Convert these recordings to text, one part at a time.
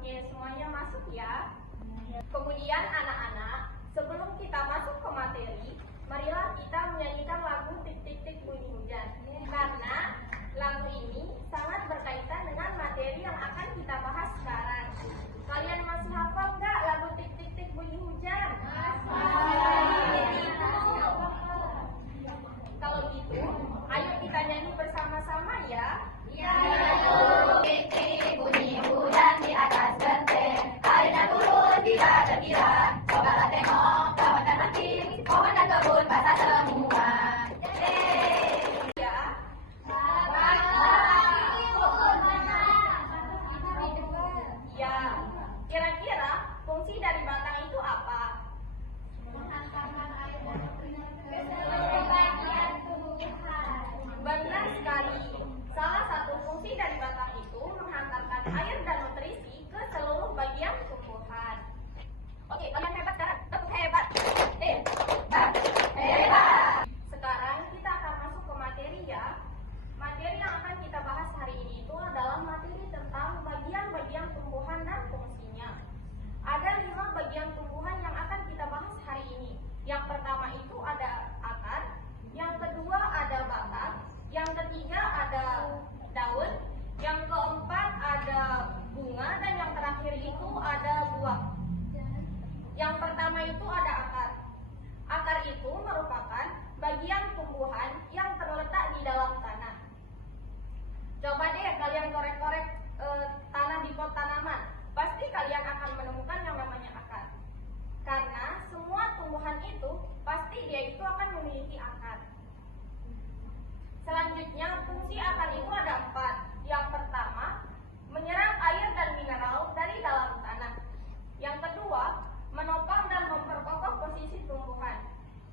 Oke, semuanya masuk ya. Kemudian anak-anak, sebelum kita masuk ke materi, marilah kita menyanyikan lagu Tik-Tik-Tik Bunyi Hujan. Karena lagu ini sangat berkaitan dengan materi yang akan kita bahas sekarang. Kalian masih hafal nggak lagu Tik-Tik-Tik Bunyi Hujan? Kalau gitu, ayo kita nyanyi bersama-sama ya. Iya, tik-tik bunyi hujan di atas genteng, airnya turun tidak terkira. Cobalah tengok, kawan dan hati, pohon dan kebun basah semua. Ya. Ya. Kira-kira fungsi dari batang itu apa? Benar sekali. Salah satu fungsi dari batang itu menghantarkan air dan nutrisi ke seluruh bagian tumbuhan. Oke, kalian hebat sekarang. Tepuk hebat. Hebat. Sekarang kita akan masuk ke materi ya. Materi yang akan kita bahas hari ini itu adalah materi tentang bagian-bagian tumbuhan dan fungsinya. Ada 5 bagian tumbuhan yang akan kita bahas hari ini. Yang pertama itu ada akar, yang kedua ada batang, yang ketiga ada daun, yang keempat ada bunga, dan yang terakhir itu ada buah. Yang pertama itu ada akar. Akar itu merupakan bagian tumbuhan yang terletak di dalam tanah. Coba deh kalian korek-korek tanah di pot tanaman. Pasti kalian akan menemukan yang namanya akar. Karena semua tumbuhan itu pasti dia itu akan memiliki akar. Selanjutnya, fungsi akar itu ada 4. Yang pertama, menyerap air dan mineral dari dalam tanah. Yang kedua, menopang dan memperkokoh posisi tumbuhan.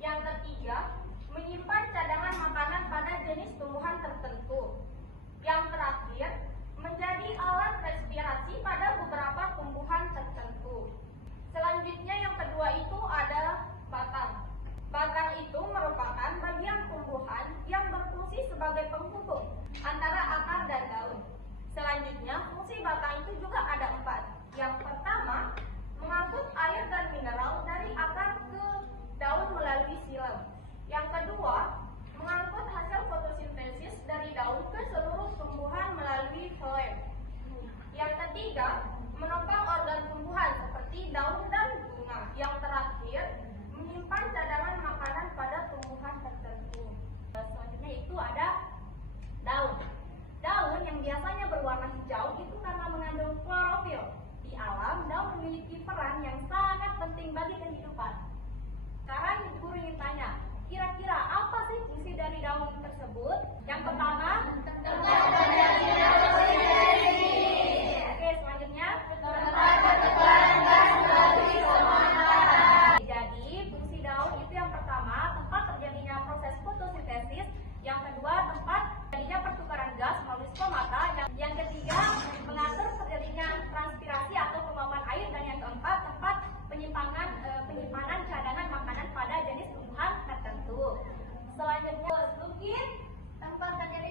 Yang ketiga, menyimpan cadangan makanan pada jenis tumbuhan tertentu. Yang terakhir, menjadi alat respirasi pada beberapa tumbuhan tertentu. Selanjutnya yang kedua itu ada batang. Batang itu merupakan bagian tumbuhan yang berfungsi sebagai penghubung antara akar dan daun. Selanjutnya, fungsi batang itu juga ada 4. Yang pertama, mengangkut air dan mineral dari akar ke daun melalui silam. Yang kedua, mengangkut hasil fotosintesis dari daun ke seluruh tumbuhan melalui phloem. Yang ketiga, menopang organ tumbuhan seperti daun dan bunga. Yang terakhir, menyimpan cadangan makanan pada tumbuhan tertentu. Selanjutnya itu ada daun. Daun yang biasanya berwarna hijau itu karena mengandung klorofil. Di alam, daun memiliki peran yang sangat penting bagi kehidupan. Sekarang guru ingin tanya, kira-kira apa sih fungsi dari daun tersebut? Yang pertama, oke, selanjutnya, jadi fungsi daun itu yang pertama, tempat terjadinya proses fotosintesis. Yang kedua, tempat terjadinya pertukaran gas melalui stomata. Yang ketiga, mengatur terjadinya transpirasi atau penguapan air. Dan yang keempat, tempat penyimpanan cadangan makanan pada jenis tumbuhan tertentu. Selanjutnya, mungkin tempat terjadi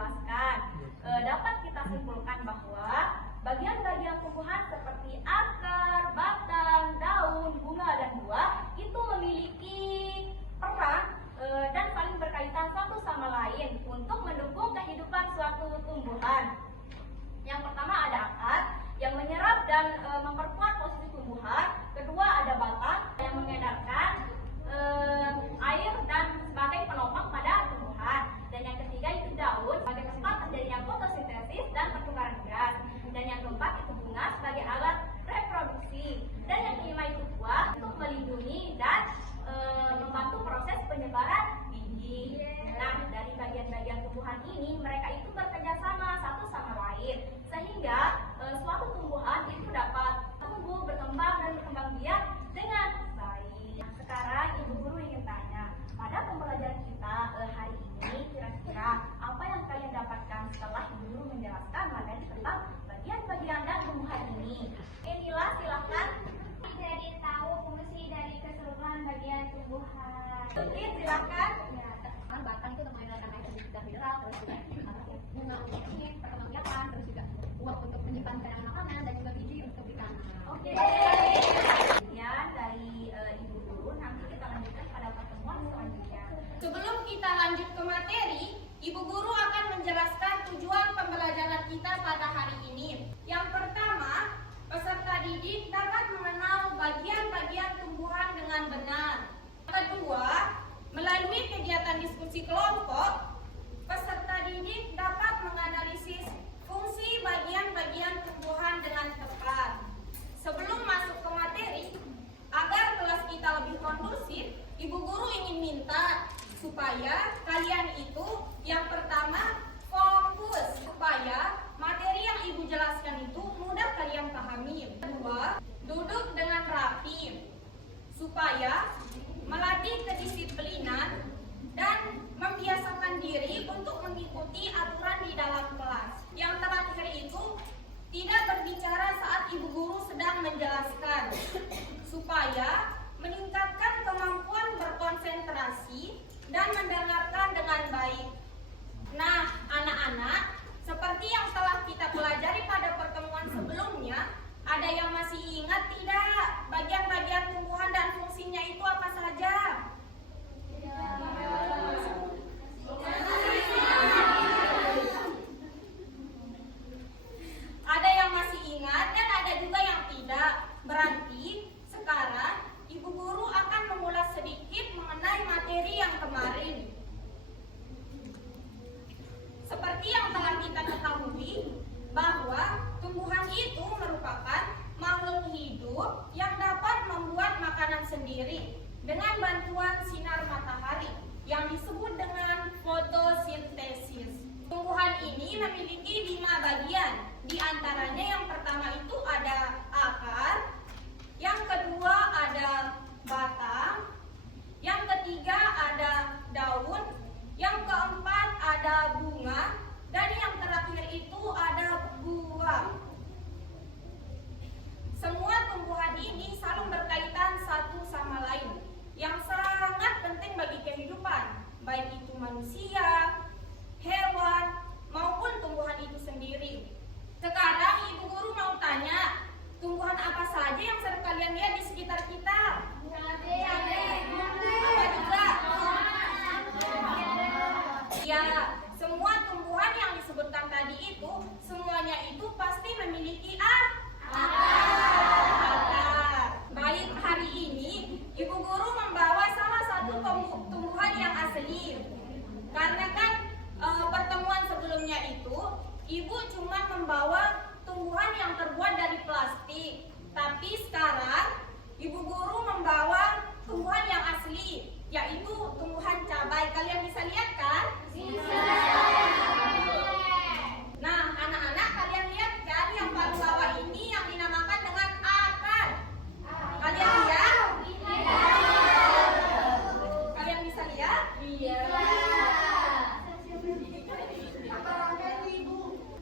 menjelaskan. Dapat kita simpulkan bahwa bagian-bagian tumbuhan seperti akar, batang, daun, bunga, dan buah itu memiliki peran dan saling berkaitan satu sama lain untuk mendukung kehidupan suatu tumbuhan. Yang pertama ada akar yang menyerap dan memperkuat posisi tumbuhan. Kedua ada batang yang mengedarkan air dan sebagai penopang pada tumbuhan. Dan yang ketiga itu daun sebagai tempat terjadinya fotosintesis dan pertukaran gas. Dan yang keempat itu bunga sebagai alat reproduksi. Dan yang kelima itu buah untuk melindungi dan membantu proses penyebaran biji. Nah, dari bagian-bagian tumbuhan ini mereka itu bekerja sama satu sama lain sehingga suatu tumbuhan itu dapat tumbuh, berkembang dan berkembang biak dengan baik. Nah, sekarang Ibu Guru ingin tanya, pada pembelajaran kita hari ini kira-kira apa yang kalian dapatkan setelah Ibu Guru menjelaskan materi tentang bagian-bagian dan tumbuhan ini? Inilah silahkan. Jadi tahu fungsi dari keseluruhan bagian tumbuhan. Oke, silahkan. Ya, batang itu untuk mengedarkan air dan mineral, terus juga bunga untuk ini perkembangbiakan, terus juga uang untuk menyimpan cadangan makanan dan juga biji untuk ditanam. Oke. Sekian dari Ibu Guru. Nanti kita lanjutkan pada pertemuan selanjutnya. Sebelum kita lanjut ke materi, Ibu Guru akan menjelaskan tujuan pembelajaran kita pada hari ini. Yang pertama, peserta didik dapat mengenal bagian-bagian tumbuhan dengan benar. Kedua, melalui kegiatan diskusi kelompok, peserta didik dapat menganalisis fungsi bagian-bagian tumbuhan dengan tepat. Sebelum masuk ke materi, agar kelas kita lebih kondusif, Ibu Guru ingin minta supaya kalian itu yang pertama fokus supaya materi yang Ibu jelaskan itu mudah kalian pahami. Kedua, duduk dengan rapi supaya melatih kedisiplinan dan membiasakan diri untuk mengikuti aturan di dalam kelas. Yang terakhir itu tidak berbicara saat Ibu Guru sedang menjelaskan supaya meningkatkan kemampuan berkonsentrasi dan mendengarkan dengan baik. Nah, anak-anak, seperti yang telah kita pelajari pada pertemuan sebelumnya, ada yang masih ingat tidak bagian-bagian tumbuhan dan fungsinya itu apa saja? Ada yang masih ingat dan ada juga yang tidak. Berarti sekarang Ibu Guru akan mengulas sedikit mengenai materi yang kemarin. Seperti yang telah kita ketahui bahwa tumbuhan itu merupakan makhluk hidup yang dapat membuat makanan sendiri dengan bantuan sinar matahari yang disebut dengan fotosintesis. Tumbuhan ini memiliki 5 bagian. Di antaranya yang pertama itu ada akar, yang kedua ada batang, yang ketiga ada daun, yang keempat ada bunga, dan yang terakhir itu ada buah. Semua tumbuhan ini saling berkaitan satu sama lain, yang sangat penting bagi kehidupan, baik itu manusia, hewan, maupun tumbuhan itu sendiri. Sekarang Ibu Guru mau tanya, tumbuhan apa saja yang sering kalian lihat di sekitar kita? Apa juga? Ya, semua tumbuhan yang disebutkan tadi itu, semuanya itu pasti memiliki akar. Baik, hari ini Ibu Guru membawa salah satu tumbuhan yang asli. Karena kan pertemuan sebelumnya itu Ibu cuma membawa tumbuhan yang terbuat dari plastik. Tapi sekarang Ibu Guru membawa tumbuhan yang asli, yaitu tumbuhan cabai. Kalian bisa lihat kan? Bisa. Nah, anak-anak, kalian lihat kan yang paling bawah ini yang dinamakan dengan akar. Kalian lihat? Kalian bisa lihat? Iya.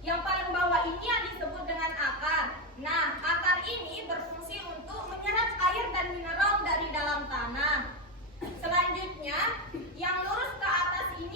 Yang paling bawah ini yang disebut dengan akar. Nah, akar ini berfungsi untuk menyerap air dan mineral dari dalam tanah. Selanjutnya, yang lurus ke atas ini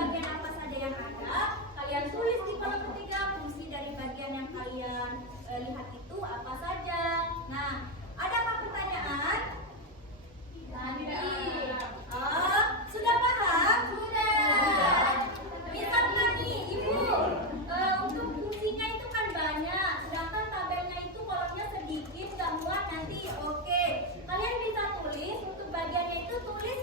bagian apa saja yang ada. Kalian tulis di kolom ketiga fungsi dari bagian yang kalian lihat itu apa saja. Nah, adakah pertanyaan? Sudah paham? Sudah. Misalnya nih, Ibu, untuk fungsinya itu kan banyak, sedangkan tabelnya itu kolomnya sedikit, gak muat nanti. Oke, kalian bisa tulis untuk bagiannya itu tulis